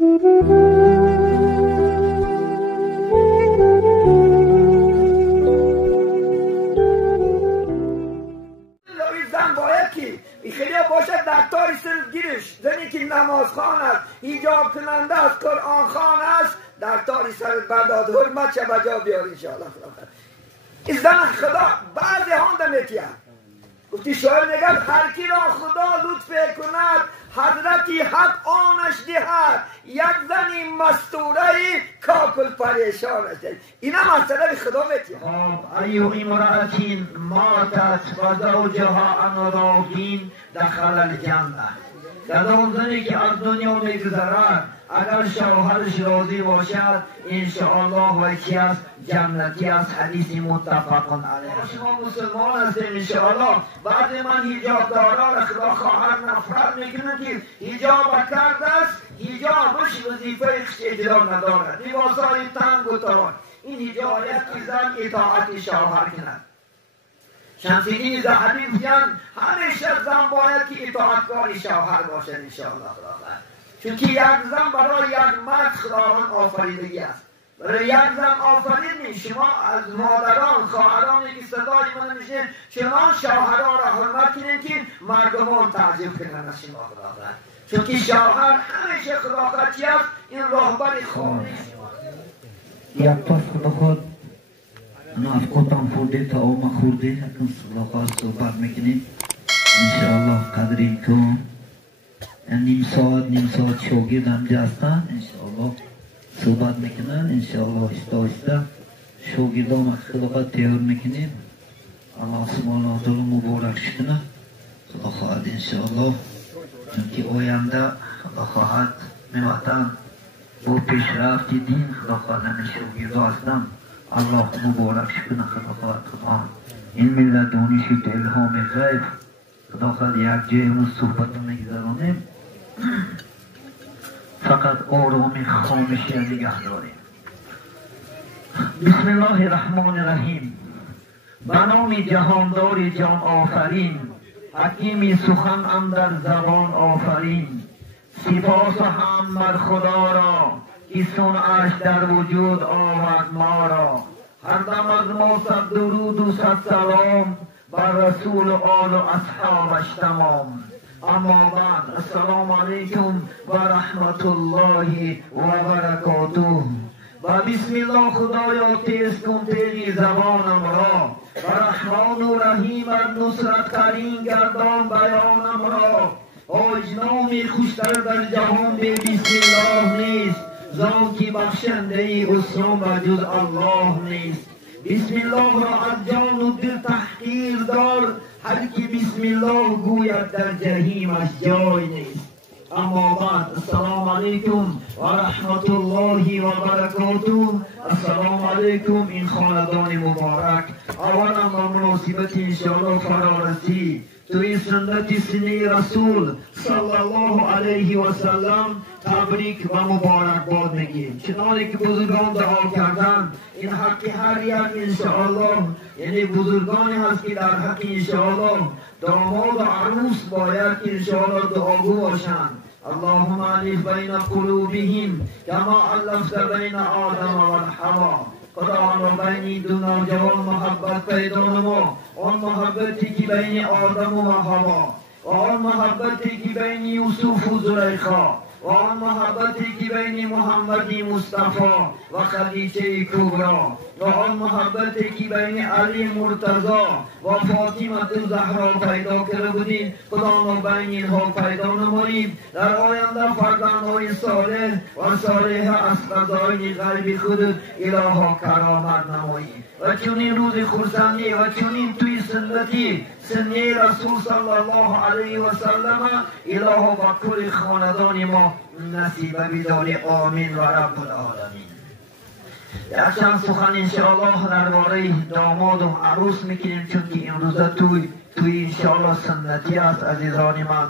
زن باید که خیلی باشد در تاری سرگیرش، زنی که نماز خوان است، حجاب کننده است، قرآن خوان است، در تاری سرت برداد حرمت چه بجا بیار انشاءالله. این زن خدا بعضی هانده میتیه گفتی شاید نگم هرکی را خدا لطف کند حضرتی حق آنش دهد، یک زنی مستوره کاکل پریشانش دهد. این هم از طرف خدا میتیه. ایو امرأتین ماتت و زوجها عن راضین دخل الجنه. کدام زنی که از دنیا میگذرد اگر شوهرش راضی باشد انشاءالله وکی است جنتی است. حدیث متفق علیه. شما مسلمان هستیم انشاءالله. بعد من حجاب دارا خدا خواهر نفرت میکنه که حجاب کرده است، حجابش وظیفه اجرا ندارد، لباسای تنگ و تار. این هدایت که زن اطاعت شوهر کند. شمس‌الدین ذهبی میگن همیشه زن باید که اطاعتکار شوهر باشد انشاءالله. چون که یک زن برای یک مرد خداوند آفریدگی است. برای یک زن آفرید شما از مادران خواهرانی که صدای من میشه شما شوهران را حرمت کنید که مردمان تعظیم کنند از شما خداوند. چون که شوهر همیشه خداوند چی است؟ این راهبر خانه یک تا خود نفقتان خورده تا آما خورده اکن صلاحات صحبت میکنیم انشاءالله قدری کن. نیم ساعت شاگرد هم جستن انشاءالله صحبت میکنن انشاءالله آهسته آهسته شاگردان خلقت تیار میکنیم. الله سبحانه دل مبارک شکنه خدا خواهد انشاءالله. چون که آینده خدا خواهد میوطن با پیشرفت دین خدا خواهد همه شاگرده هستم. الله مبارک شکنه خدا خواهد. خدا این ملت دانش و الهام غیب خدا خواهد یک جای اون صحبت نگذرانیم. فقط آرامی خامشی نگه داریم. بسم الله الرحمن الرحیم. به نام جهاندار جان آفرین، حکیمی سخن اندر زبان آفرین. سپاس هم بر خدا را که صنعش در وجود آورد ما را. هر دم از ما صد درود و صد سلام بر رسول و آل و اصحابش تمام. اما بعد السلام علیکم و رحمت الله و برکاته. و بسم الله خدایا تیز کن تیغی زبانم را، و رحمان و رحیم از نصرت کریم گردان بیانم را. آجنامی خوشتر در جهان به بسم الله نیست، زان کی بخشنده ای اسلام و جز الله نیست. بسم الله را از جان و دل تحقیر دار، هر کی بسم الله گوید در جهیمش جای نیست. اما بعد السلام علیکم و رحمت الله و برکاته. السلام علیکم این خاندان مبارک. اولا با مناسبت انشاءالله فرارسی توی سنت سنی رسول صلی الله علیه و سلم تبریک و مبارکباد میگیم. چنانه که بزرگان دعا کردن این حق هر یک انشاءالله، یعنی بزرگانی هست که در حق انشاءالله داماد و عروس باید که انشاءالله دعاگو باشند. اللهم الف بین قلوبهم کما الفت بین آدم و حوا. خداوند بین دو نوجوان محبت پیدا نما، آن محبتی که بین آدم و حوا، و آن محبتی که بین یوسف و زلیخا، و آن محبتی که بین محمد مصطفی و خدیجه کبرا، و آن محبتی که بین علی مرتضی و فاطمه زهرا پیدا کرده بودیم خدا بین اینها پیدا نماییم. در آینده فرزندهای صالح و صالحه از فضایل غیبی خود الها کرامت نماییم. و چنین روز خرسندی و چنین توی سنتی سنی رسول صلی الله علیه و سلم الها با کل خاندان ما نصیب بداری. آمین و رب العالمین. یک چند سخن انشاءالله درباره داماد و عروس میکنیم، چون که امروزه توی انشاءالله سنتی است. عزیزان من،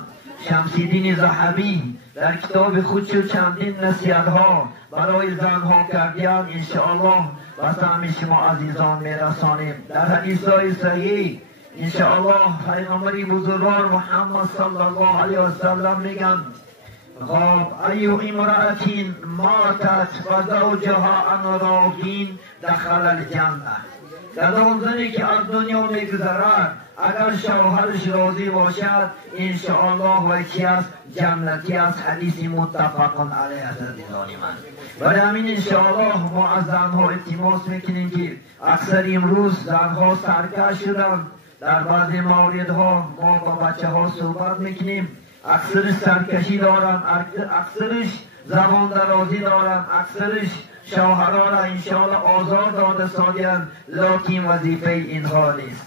شمس‌الدین ذهبی در کتاب خودش چندین نصیحت ها برای زنها کردیم انشاءالله و سهم شما عزیزان میرسانیم. در حدیث های صحیح انشاءالله پیغمبر بزرگوار محمد صلی الله علیه و سلم میگن خب ایو امرأتین ماتت و زوجها عن راضین دخل الجنه. کدام زنی که از دنیا میگذرد اگر شوهرش راضی باشد انشاءالله وکی است، جنتی است. حدیث متفق علیه است عزیزان من. برای همین انشاءالله ما از زنها التماس میکنیم که اکثر امروز زنها سرکش شدن. در بعضی موردها ما با بچه ها صحبت میکنیم، اکثرش سرکشی دارن، اکثرش زبان درازی دارن، اکثرش شوهرها را انشاءالله آزار داده سالیان، لکن وظیفه اینها نیست.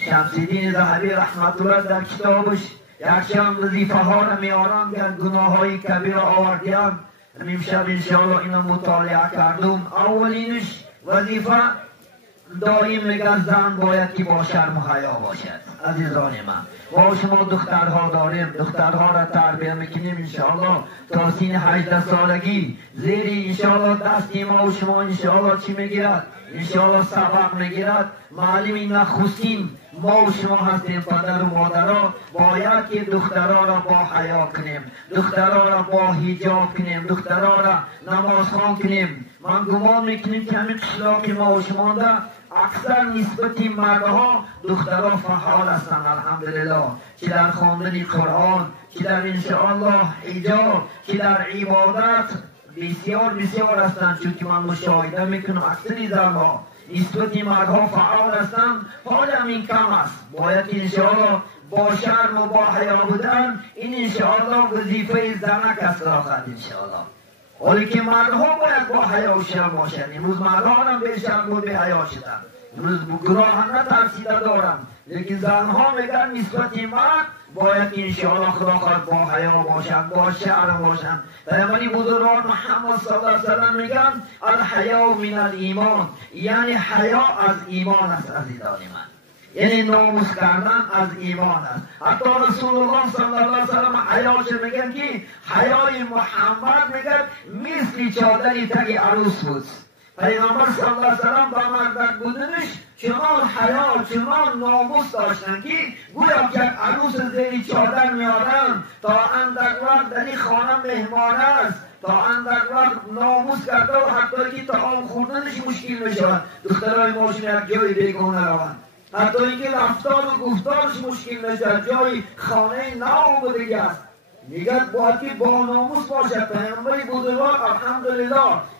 شمس‌الدین ذهبی رحمت الله در کتابش یکشان وظیفه ها را میارن که گناه های کبیر آوردیان. امشب انشاءالله اینو مطالعه کردم. اولینش وظیفه داریم میگن زن باید که با شرم و حیا باشد. عزیزان من با شما دخترها داریم، دخترها را تربیت میکنیم انشاءالله تا سن 18 سالگی زیر انشاءالله دست ما و شما انشاءالله چی میگیرد؟ انشاءالله سبق میگیرد. معلم نخستین ما و شما هستیم، پدر و مادرها. باید که دخترها را با حیا کنیم، دخترها را با حجاب کنیم، دخترها را نماز خوان کنیم. من گمان میکنیم که همین قشلاق ما و شما ده اکثر نسبتی مردها دخترها فعال هستند الحمدلله، که در خواندن قرآن، که در انشاءالله حجاب، که در عبادت بسیار بسیار هستند. چون که من مشاهده میکنم اکثر زنها نسبتی مردها فعال هستند. حال همین کم است. باید انشاءالله با شرم و با حیا بودن، این انشاءالله وظیفه زنک است آخر انشاءالله. ولی که مردها باید با حیا و شرم باشند. امروز مردها هم به شرم و به حیا شدن، امروز گناه نترسیده دارن، لیکن زنها میگن نسبت مرد باید انشاءالله خدا خواهد با حیا باشند، با شرم باشند. پیامبر بزرگوار محمد صلی الله علیه و سلم میگن الحیا من الایمان، یعنی حیا از ایمان است عزیزان من. یعنی ناموس کردن از ایمان است. حتی رسول الله صلی الله علیه و سلم حیاش میگن که حیای محمد میگن مثل چادری تگ عروس بود. پیامبر صلی الله علیه و سلم با مردک بودنش چنان حیا، چنان ناموس داشتن که گویا که عروس زیر چادر میارن تا اندک وقت در این خانه مهمان است، تا اندک وقت ناموس کرده و حتی که طعام خوردنش مشکل میشود. دخترای ماشین یک جای بیگانه روند، حتی اینکه رفتار و گفتارش مشکل نشد، جای خانه نو بودگی است. میگه باید که با ناموس باشد. پیامبر بزرگوار الحمدلله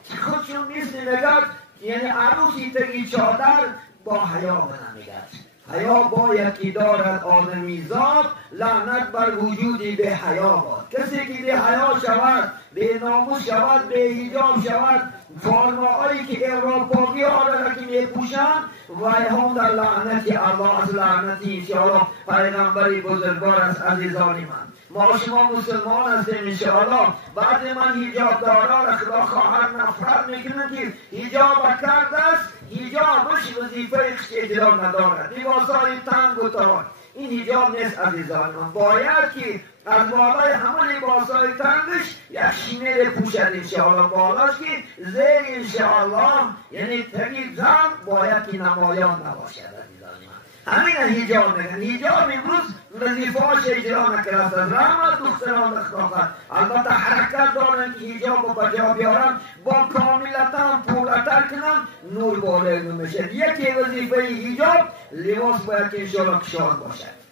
که خودشون نیست میگد یعنی عروسی تگی چادر با حیا بنمیگد. حیا باید که دارد آدمیزاد، لعنت بر وجودی به حیا باد. کسی که به حیا شود، به ناموس شود، به حجاب شود، فرماهایی که اروپایی ها را که میپوشند وای هم در لعنت الله از لعنتی انشاءالله پیغمبر بزرگوار است. عزیزان من ما شما مسلمان هستیم انشاءالله. بعد من حجاب داران خدا خواهر نفرت میکنم که حجاب کرده است، حجابش وظیفه اجرا ندارد. لباسای تنگ و تار این حجاب نیست عزیزان من. باید که از بالای همه لباسای تنگش یک شینه پوشد انشاءالله، بالاش که زیر انشاءالله یعنی تقیب زن باید که نمایان نباشد عزیزان من. همین حجاب میگن. حجاب امروز وظیفه‌اش اجرا نکرده است. رحمت دختران اخلاقات البته حرکت دارن که حجاب رو بجا بیارن، با کاملتا پورتر کنن، نور بالای نمیشه. یکی وظیفه حجاب لباس باید که انشاءالله کشاد باشد.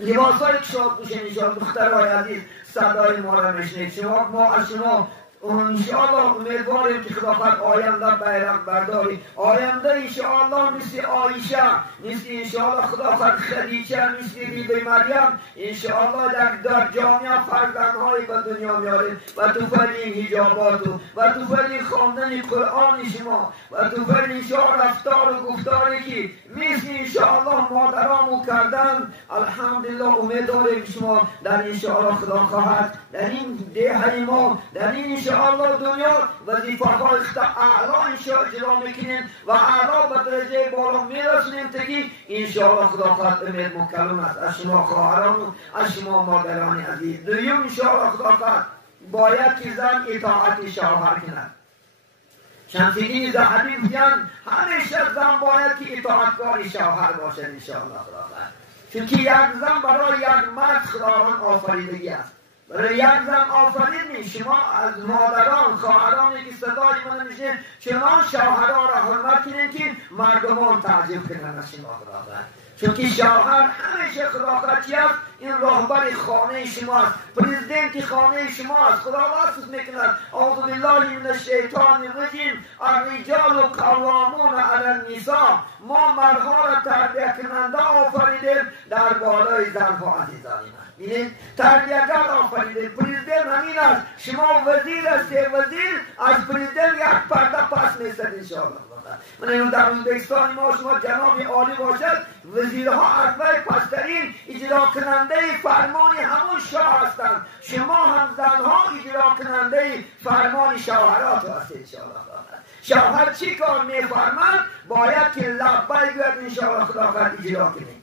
لباس های کشاد باشد انشاءالله. دخترهای عزیز صدای ما را میشنید. شما ما از شما انشاءالله امیدواریم که خدا خواهد آینده بیرق برداری. آینده انشاءالله مثل عایشه، مثل انشاءالله خدا خواهد خدیجه، مثل بیبی مریم انشاءالله در جامعه فرزندهایی به دنیا میاریم و تو فضل حجابات و تو فضل خواندن قرآن شما و تو فضل انشاءالله رفتار و گفتاری که مثل انشاءالله مادرامو کردن. الحمدلله امیدواریم شما در انشاءالله خدا خواهد در این دهه ما در این انشاءالله دنیا وظیفه های اعلا انشاءالله اجرا میکنیم و اعلا به درجه بالا میرسونیم تگی انشاءالله خدا خواهد. امید مکلم است از شما خواهران و از شما مادران عزیز. دویم انشاءالله خدا خواهد باید که زن اطاعت شوهر کند. شمس‌الدین ذهبی میگن همیشه زن باید که اطاعتکار شوهر باشد انشاءالله خدا خواهد. چون که یک زن برای یک مرد خداوند آفریدگی است. برای یک زن آفریدیم. شما از مادران خواهرانی که صدای من میشین چنان شوهرها را حرمت کنید که مردمان تعجب کنند از شما خداوند. چون که شوهر همیشه خداوند چی است؟ این راهبر خانه شماست، پرزیدنت خانه شماست. خدا وصف میکند اعوذ بالله من الشیطان الرجیم الرجال قوامون علی النساء. ما مردها را تربیت کننده آفریدیم در بالای زنها. عزیزان من ببینید تربیتگر آفریدیم. پرزیدنت همین است. شما وزیر هستی، وزیر از پرزیدنت یک پرده پس میستد انشاءالله. من اینو در ازبکستان ما شما جناب عالی باشد، وزیرها از پسترین اجرا کننده فرمان همون شاه هستند. شما هم زنها اجرا کننده فرمان شوهرات هستید انشاءالله. شوهر چی کار میفرمند باید که لبیک گوید انشاءالله خداوند اجرا کنید.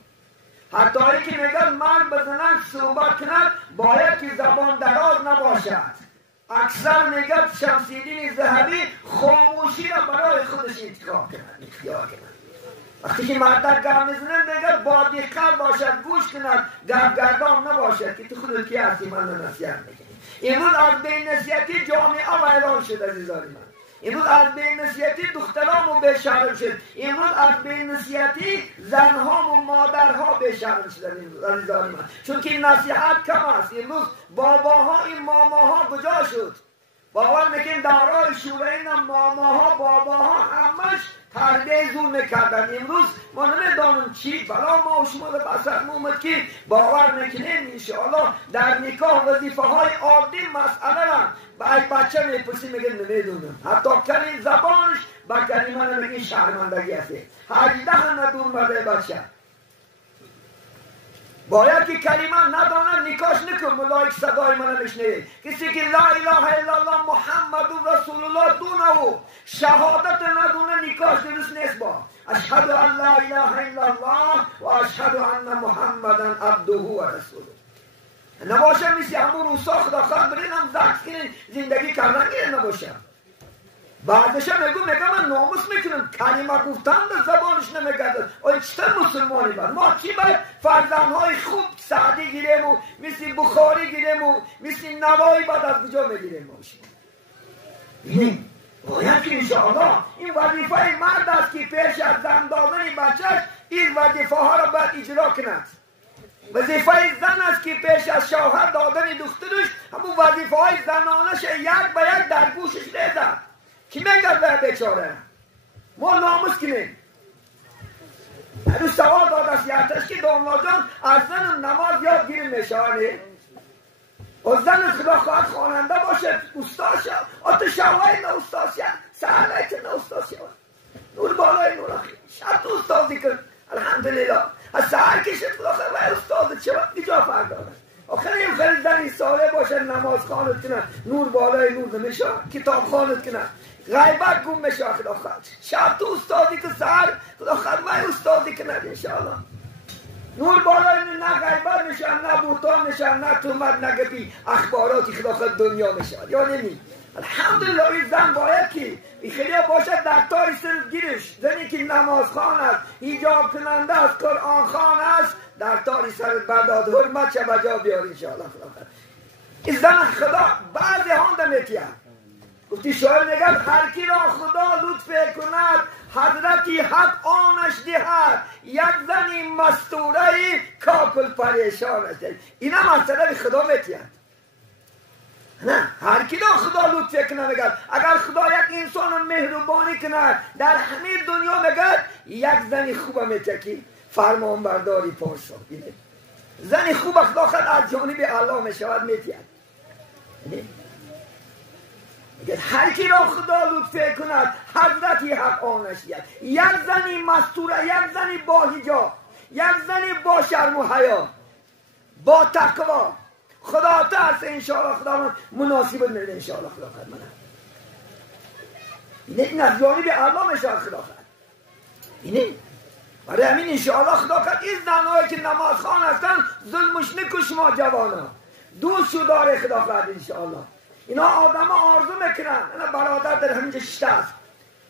حتی که میگن مرد بزنن صحبت کند باید که زبان دراز نباشد. اکثر میگد شمس‌الدین ذهبی خاموشی را برای خودش انتخاب کند، اختیار کند. وقتی که مرد در گپ میزنه میگد با دقت باشد، گوش کند، گپ گردان نباشد که تو خودت کی هستی من نصیحت میکنی. امروز از بی نصیحتی جامعه ویران شد عزیزان من. امروز از بی نصیحتی دخترامون بی‌شرم شد. امروز از بی نصیحتی زنها و مادرها بی‌شرم شدن عزیزان من. چون که نصیحت کم است. امروز باباها این ماماها کجا شد؟ باور میکنیم دارای شوره این ماماها باباها همش تربیه زور میکردن. امروز ما نمیدانم چی بلا ما و شما رو بسر مومد که باور میکنیم انشاءالله در نکاح وظیفه های عادی مسئله را باید بچه میپرسی میگه نمیدونم. حتی کلیم زبانش با کلمه نمیگه شرمندگی هستی. 18 ندور مرده بچه باید که کلمه ندانه نکاش نکن. ملائک صدای من نشنوید. کسی که لا اله الا الله محمد رسول الله دونه شهادت ندونه نکاش درست نیست. با اشهد ان لا اله الا الله و اشهد ان محمدا عبده و رسوله نباشه مثل همون روسا خدا خواهد برین هم زکس کنین زندگی کردن گیره نباشه. بعدش میگم من ناموس میکنم کلمه گفتن در زبانش نمیگرد. آیا چطور مسلمانی بر ما چی باید فرزندهای خوب سعدی گیریم و مثل بخاری گیریم و مثل نوایی بعد از کجا میگیریم باشیم. بینیم باید که انشاءالله این وظیفه مرد است که پیش از زن دادن بچهش این وظیفه ها را باید اجرا کند. وظیفه زن است که پیش از شوهر دادن دخترش همون وظیفه های زنانش یک به یک در گوشش ریزد. کی میگرد بیچاره؟ ما ناموس کنیم. هر سوال داد از یادش که داماد جان از زن نماز یاد گیریم میشانی. و زن خدا خواهد خواننده باشه استاد شد. آت شوای نه استاد شد. سهلت نه استاد شد. نور بالای نور آخی. شد استادی کن. الحمدلله. از سهل کشید خدا خواهد استاد شد. کجا فرق دارد؟ آخرین خیلی زنی ساله باشه نماز خواند کنه نور بالای نور نمیشه کتاب خواند کنه غیبت گم میشه خدا خواهد شب تو استادی که سر خدا خواهد من استادی کنه انشاءالله نور بالای نور نه غیبت میشه نه بوتان میشه نه تومت نه گپی اخباراتی خدا خواهد دنیا میشه یا نمی الحمدلله این زن باید که این خیلی باشد دکتاری سرگیرش زنی که نماز خوان است حجاب کننده است قرآن خوان است در تاری سرت برداد حرمت چه بجا بیار انشاءالله. این زن خدا بعضی هانده میتید گفتی شاید نگرد هرکی را خدا لطفه کند حضرتی حق آنش دهد یک زنی مستوره کاکل پریشانش دهد. این هم مسئله خدا میتید نه هرکی را خدا لطفه کنه میگد اگر خدا یک انسان مهربانی کنه در همه دنیا میگد یک زنی خوبه میتکی فرمان برداری پارسا بینید زنی خوب خدا خود از جانب الله میشود میتید هر کی را خدا لطفه کند حضرتی حق آنش دهد یک زنی مستوره یک زنی با حجاب یک زنی با شرم و حیا با تقوا خدا ترس انشاءالله خدا من مناسبت میده انشاءالله خدا خود منه این از جانب الله میشود خدا خود اینه برای همین انشاءالله خدا کرد این زنهایی که نماز خوان هستن ظلمش نکش ما جوانا دوست شو داره خدا کرد انشاءالله. اینا آدم ها آرزو میکنن اینا برادر در همینجا شته است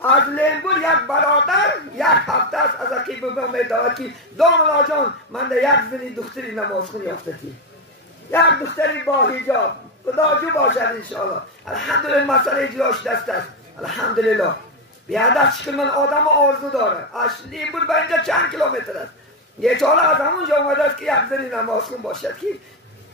از لنبور یک برادر یک هفته است از اکی بگم میداد که داملا جان من در یک زنی دختری نماز خونی افتادی یک دختری با حجاب خداجو باشد انشاءالله. الحمدلله مسئله اجراش دست است. الحمدلله بیادر شکل من آدم آرزو داره. اصلی بود به اینجا چند کیلومتر است. یه چاله از همونجا آمده است که یک زنی نماز خون باشد که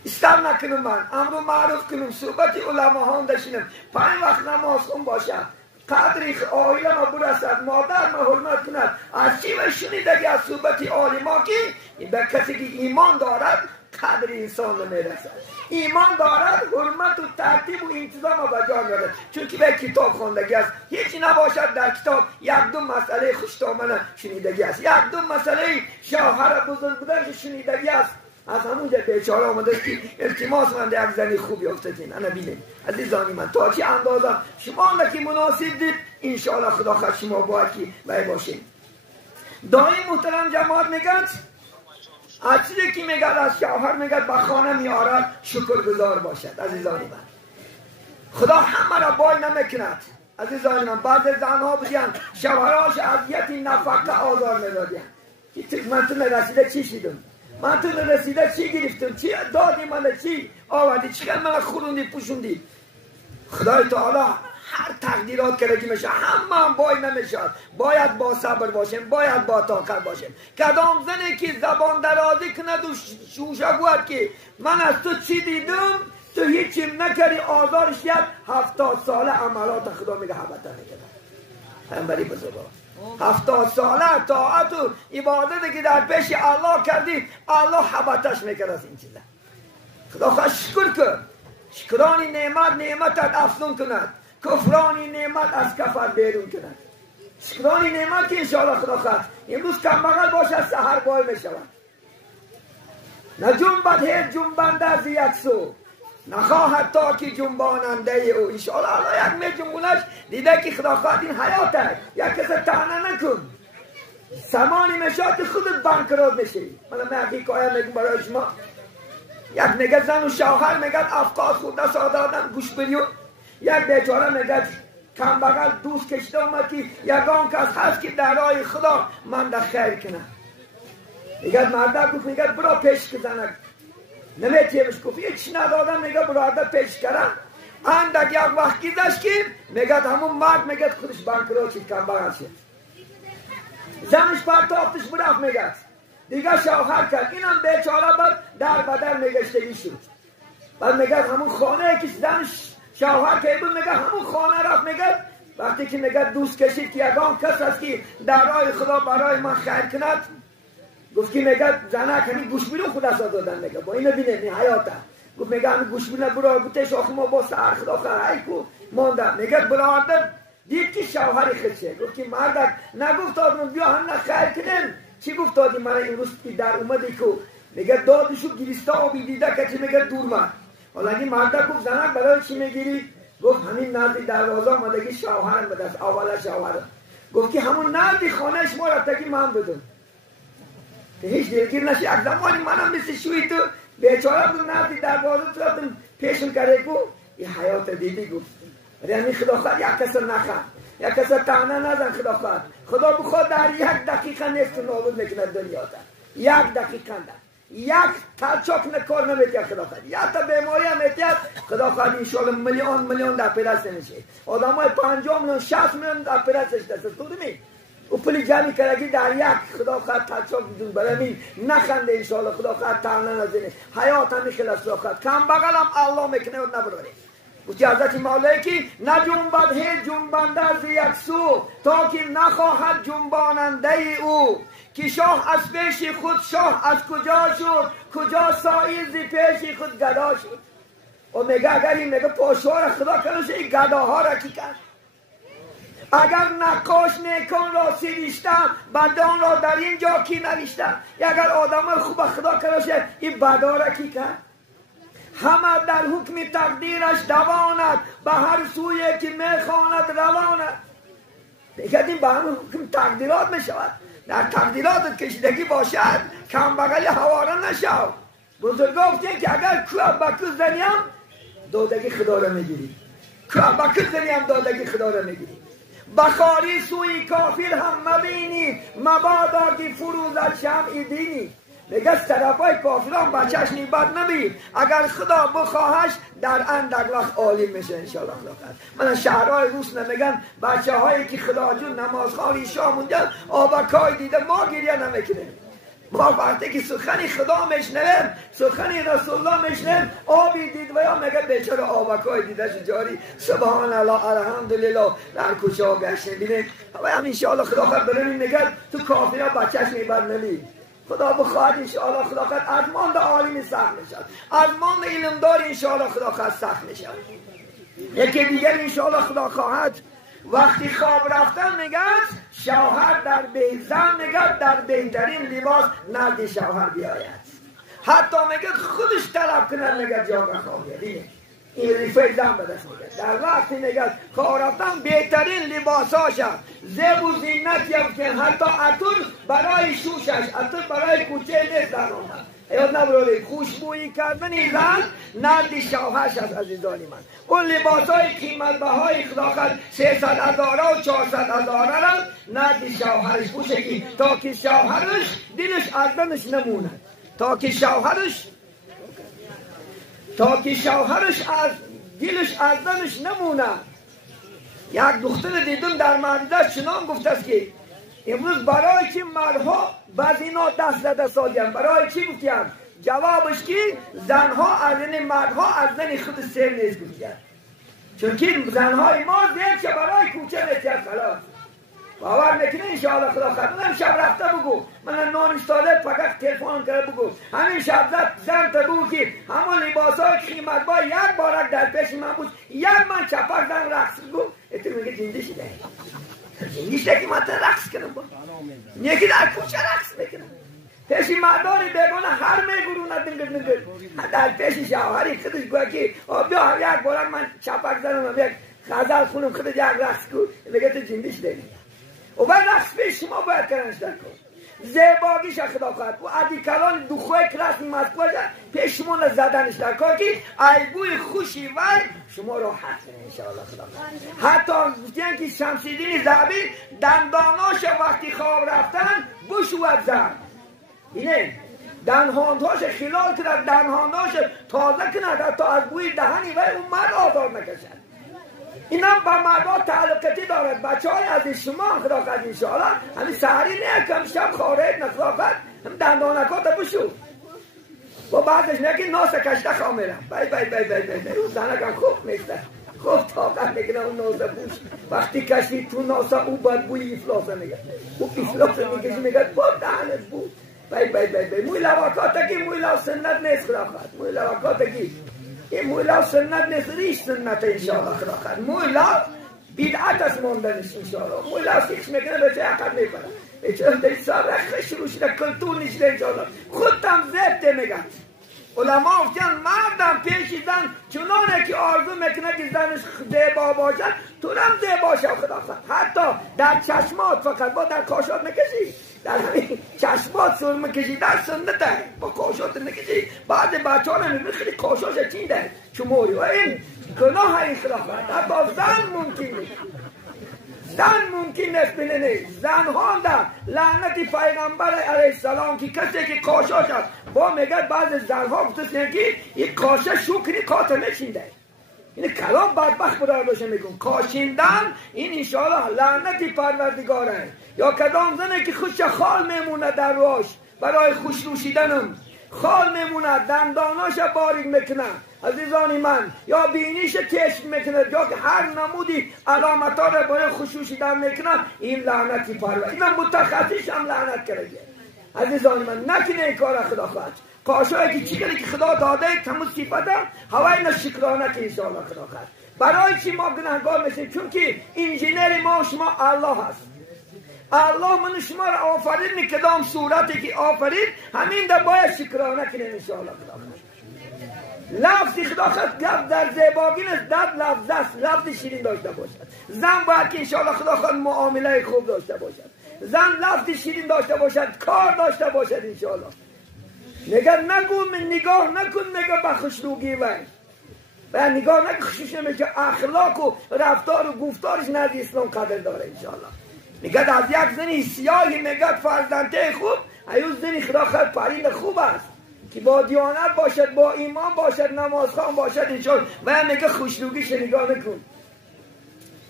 استر نکنم من امرو معروف کنم صحبت علما هم داشتیم 5 وقت نماز خون باشد قدری آیله ما برسد مادر ما حرمت کند از چی و شنیدگی از صحبت عالما که به کسی که ایمان دارد قدر انسان نمیرسد ایمان دارد حرمت و ترتیب و انتظام و جا میارد چون که به کتاب خواندگی است هیچی نباشد در کتاب یک دو مسئله خوشتامن شنیدگی است یک دو مسئله شوهر بزرگ بودن شنیدگی است از همونجا بیچاره آمده که التماس من یک زنی خوبی افتادین انا بینید عزیزانی من تا چی اندازه شما که مناسب دید انشاءالله خدا خواهد شما باید که بای باشین دایی محترم جماعت میگد از چیزی که میگد از شوهر میگد به خانه میارد شکرگزار باشد عزیزانی من خدا همه را بای نمیکند عزیزانی من بعض زنها بودین شوهراش اذیتی نفقه آزار میدادین من تو نرسیده چی شدم من تو رسیده چی گرفتم چی دادی من چی آوردی چی من خوروندی پوشوندی خدای تعالی هر تقدیرات که رگی میشه همه بای نمیشد باید با صبر باشیم باید با طاقت باشیم کدام زنی که زبان درازی کند و شوشه گوید که من از تو چی دیدم تو هیچی نکردی آزارش یاد 70 ساله عملات خدا میگه حبته نکرد همبری بزرگا 70 ساله طاعت و عبادت که در پیش الله کردی الله حبتش میکرد از این چیزا خدا خواهد شکر کن شکرانی نعمتت افزون کند کفرانی نعمت از کفر بیرون کند شکرانی نعمت که انشاءالله خدا خواهد امروز کمبغل باشه سحر بای میشود نجنبد هیچ جنبنده از یک سو نخواهد تا که جنباننده او انشاءالله الله یک می جنبونش دیده که خدا خواهد این حیاته یک کسی تعنه نکن سمانی میشاد خودت بانکرات میشی من حقیقه میگم برای شما یک میگه زن و شوهر میگه افکار خود نساده آدم گوش بریون یک بیچاره میگه کم بغل دوست کشته اومد که یگان کس هست که در راه خدا من در خیر کنم میگه مرده گفت میگه برا پیش کزنه نمیتیمش گفت هیچ ندادم میگه براده پیش کردم اندک یک وقت گیزش که میگه همون مرد میگه خودش بانکرات شد کم بغل شد زنش پرتافتش برفت میگه دیگه شوهر کرد اینم بیچاره بعد در بدر نگشتگی شد بعد میگه همون خانه که زنش شوهر که بود میگه همون خانه رفت میگه وقتی که میگه دوست کشید که یگان کس است که در راه خدا برای من خیر کند گفت که میگه زنک همین گوش بیرون خود از دادن میگه با اینو بینه این حیاته گفت میگه همین گوش بیرون برای گوتش آخه ما با سر خدا خیر کو مانده میگه برادر دید که شوهر خدشه گفت که مردک نگفت آدم بیا هم خیر کنن چی گفت دادی من امروز در اومده که میگه دادشو گریسته آبی دیده که میگه دور من حالا این مرد گفت زنک برای چی میگیری گفت همین نردی دروازه آمدگی شوهرم بده است اول شوهرم گفت که همون نردی خانهش ما رفتگی من بدون که هیچ دلگیر نشی یک زمانی منم مثل شوی تو بیچاره بود نردی دروازه تو رفتم پیشم کرده گفت این حیات دیدی گفت یعنی خدا خواهد یک کس نخواه یک کس تعنه نزن خدا خواهد خدا بخواد در یک دقیقه نیست و نابود میکند دنیا تا یک دقیقه نه یک تلچاک نکار نمیتید خدا خواهد یک تا بیماری هم میتید خدا خواهد انشاءالله میلیون در پیرست نمیشه آدم های 50 میلیون 60 میلیون در پیرستش دست تو دمی او پلی جمعی کرگی در یک خدا خواهد تلچاک بدون برمین نخنده انشاءالله خدا خواهد تعنه نزنه حیات همی خلاص خدا خواهد کم بغلم الله میکنه و نبراره گوشتی حضرت مولایی که نجنبد هیچ جنبنده از یک سو تا که نخواهد جنباننده او که شاه از پیش خود شاه از کجا شد کجا سایز پیش خود گدا شد و میگه اگر این میگه پاشوار خدا کنش این گداها را کی کرد اگر نقاش نیکان را سیریشتم بدان را در اینجا کی نوشتم اگر آدم خوب خدا کنش این بدا را کی کرد همه در حکم تقدیرش دواند به هر سوی که میخواند رواند بگردیم به همه حکم تقدیرات میشود در تقدیرات کشیدگی باشد کم بغلی حواره نشود بزرگا گفتن که اگر کوه بکو زنیم دادگی خدا را میگیری کوه بکو زنیم دادگی خدا را میگیری بخاری سوی کافر هم مبینی مبادا که فروزد شمع دینی میگه طرفای کافران بچهش نیبت نبید اگر خدا بخواهش در اندرلخ عالی میشه انشاءالله. من شهرهای روس نمیگن بچه هایی که خدا جون نمازخوانی شام اونجا آبکای دیده ما گریه نمیکنیم. ما وقتی که سخنی خدا میشنویم سخنی رسول الله میشنویم آبی دید و یا میگه بیچاره آبکای دیده جاری سبحان الله الحمدلله در کوچه ها گشت بینیم و هم انشاءالله خدا خود بریم میگه تو کافی ها بچهش میبر نمید خدا بخواهد انشاءالله خدا خود ارمان دا عالمی سخت میشد ارمان علم دار انشاءالله خدا خود سخت میشد. یکی دیگر انشاءالله خدا خواهد وقتی خواب رفتن میگه شوهر در زن میگه در بهترین لباس نزد شوهر بیاید حتی میگه خودش طلب کنه میگه جا بخواب بیاید این ریفه زن بدست میگه در وقتی میگه خواب رفتن بهترین لباساش زیب و زینت یفتن حتی عطر برای شوشش عطر برای کوچه نیست در آمد یاد نبروید خوشبویی کردن زن نزد شوهرش از عزیزان من اون لباس های قیمت بهای خداخد 300,000 و 400,000 را نزد شوهرش پوشه تا که شوهرش دلش از دنش نمونه تا که شوهرش از دلش از دنش نمونه. یک دختر دیدم در مدرسه چنان گفته است که امروز برای چی مردها بعض اینا دست زده سازیم برای چی گفتیم جوابش که زنها از این مردها از زن خود سر نیست گفتیم چون که زنهای ما زیر که برای کوچه نیست خلاص باور نکنه انشاءالله خدا خواهد من شب رفته بگو من نانشتاده فقط تلفن کرده بگو همین شب زن تا بگو که همون لباس های قیمت با یک بارک در پیش من بود یک من چپک زن رقص بگو اتر میگه جنده شده جنده شده که من تا رقص کنم با یکی در کوچه رقص بکنم پیش مردانی بگونه هر میگرونه دنگر در پیش شوهری خودش گوه که بیا یک بارک من چپک زنم یک غزل خونم خودش یک رقص کن میگه تو جنده شده و بعد رقص پیش شما باید کرنش در کن زیباگیش خدا خواهد و عدیکلان دوخوی کلاس مطبوع پیش شما زدنش در کن که ایبوی خوشی وی شما راحت کنه انشاءالله خدا حتی گفتیم که شمسیدین ذهبی دنداناش وقتی خواب رفتن بشود زن اینه دندانهاش خلال کرد دندانهاش تازه کند تا از بوی دهنی وی اون مرد آزار نکشد. این هم با مردا تعلقاتی دارد بچه های از شما خدا خواهد انشاءالله همین سهری نه کم شب خواهد نخدا خواهد هم دندانکات بشو و بعدش نه که ناس کشته خوامیرم بای اون زنکم خوب میشته خوب طاقت میکنه اون ناسه بوش وقتی کشی تو ناسه او باید بوی افلاسه میگه او افلاسه میگه میگه با دهنت بود بای موی لواکاتگی موی لو سنت نیست خدا خواهد موی لواکاتگی این مولا سنت نیست ریش سنت انشاءالله خدا خواهد مولا بیدعت از موندنش انشاءالله مولا سیخش میکنه به چه عقب میکنه چون در سابق شروع شده کلتور نشده انشاءالله خودم زبته میگن علما گفتن مردم پیش زن چنانه که آرزو میکنه که زنش زیبا باشد تو هم زیبا شو خدا خواهد حتی در چشمات فقط با در کاشات نکشی در همین چشمات سرمه کشی در سنته با کاشات نکشی بعد بچه ها نمیبین خیلی کاشاش چین ده شموری و این گناه این خدا خواهد حتی زن ممکن نیست زن ممکن نیست بینه زن ها در لعنتی پیغمبر علیه السلام که کسی که کاشاش هست با میگه بعض زن ها گفتن که یک کاشه شکری کاته نشینده این کلام بدبخت بدار باشه میگون کاشیندن این انشاءالله لعنتی پروردگاره یا کدام زنه که خوش خال میمونه در روش برای خوش روشیدنم خال میمونه دنداناش باریک میکنه عزیزانی من یا بینیش کشف میکنه یا که هر نمودی علامت ها رو برای خوش روشیدن میکنه این لعنتی پروردگاره اینم متخصص هم لعنت کرده عزیزانی من نکنه این کار خدا خواهد کاشایی که چیزی که خدا داده تمام صفت هوای نشکرانه که انشاءالله خدا خواهد برای چی ما گناهکار میشیم چون که انجینیر ما شما الله هست الله من شما را آفرید کدام صورتی که آفرید همین در باید شکرانه کنیم انشاءالله خدا خواهد لفظی خدا خواهد لفظ در زیباگی نیست در لفظ است لفظ شیرین داشته باشد زن باید که انشاءالله خدا خواهد معامله خوب داشته باشد زن لفظ شیرین داشته باشد کار داشته باشد انشاءالله نگه نگو من نگاه نکن نگه بخشنوگی وی و نگاه نکن خشوش نمیشه اخلاق و رفتار و گفتارش نزد اسلام قدر داره انشاءالله نگه از یک زنی سیاهی نگه فرزنده خوب ایوز زنی خدا خیلی پرین خوب است که با دیانت باشد، با ایمان باشد، نمازخوان باشد انشاءالله. و هم میگه خوشنودیش نگاه نکن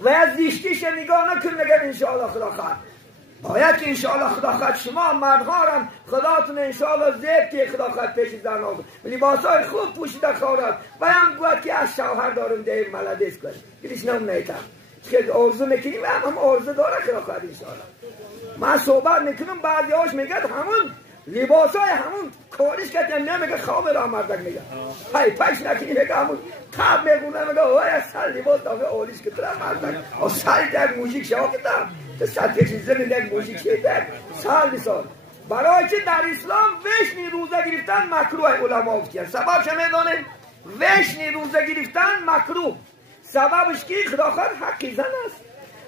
و از زیشتیش نگاه نکن، میگه انشاءالله خدا خواهد. باید که انشاءالله خدا خواهد شما مردها هم خداتون انشاءالله زیب که خدا خواهد پیش زن آقا لباسای خوب پوشیده خواهد و هم گوید که از شوهر دارم ده ملدیس کنیم گریش نم نیتم که آرزو میکنیم هم آرزو داره خدا خواهد انشاءالله. من صحبت میکنم بعضی هاش میگه همون لباسای همون کارش کردیم نمیگه خواب را مردک میگه های پش نکنی میگه همون تب میگونه میگه وای سر لباس داغه آلیش که ترم مردک و سر یک موزیک شما کتم تو سر کشی زمین یک موزیک شیدک سال بسال برای که در اسلام وشنی روزه گرفتن مکروه علما گفتن. سبب چه میدانه؟ وشنی روزه گرفتن مکروه سببش که خدا خواهد حقی زن است،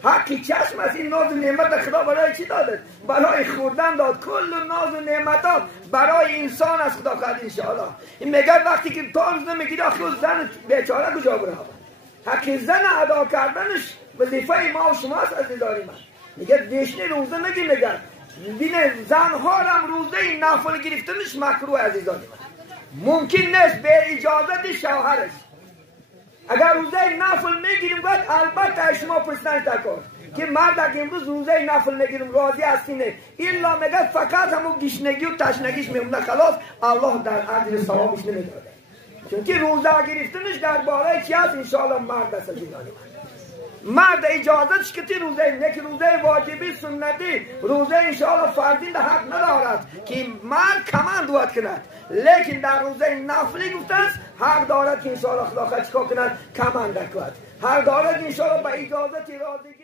حقی چشم است. این ناز و نعمت خدا برای چی داده؟ برای خوردن داد. کل ناز و نعمت ها برای انسان است خدا خواهد انشاءالله. این میگه وقتی که تا روزه میگیره آخه زن بیچاره کجا بره؟ حقی زن ادا کردنش وظیفه ما و شماست عزیزان من. میگه وشنی روزه میگه بینه زنها هم روزه نفل گرفتنش مکروه عزیزان من. ممکن نیست به اجازت شوهرش. اگر روزه نفل میگیریم باید البته شما پرسنش تکار که مرد اگه امروز روزه نفل میگیریم راضی هستینه ایلا میگه فقط همون گشنگی و تشنگیش میمونه خلاص الله در عدل ثوابش نمیداده. چون که روزه گرفتنش درباره چی هست؟ انشاءالله مرد است عزیزان من. مرد اجازتش که روزه نه که روزه واجبی سنتی روزه انشاءالله فردین در حق ندارد که مرد کمان دوت کند، لیکن در روزه نفلی گفته است حق دارد که انشاءالله خدا خواهد چکار کند کمان در کند، حق دارد انشاءالله به اجازت راضی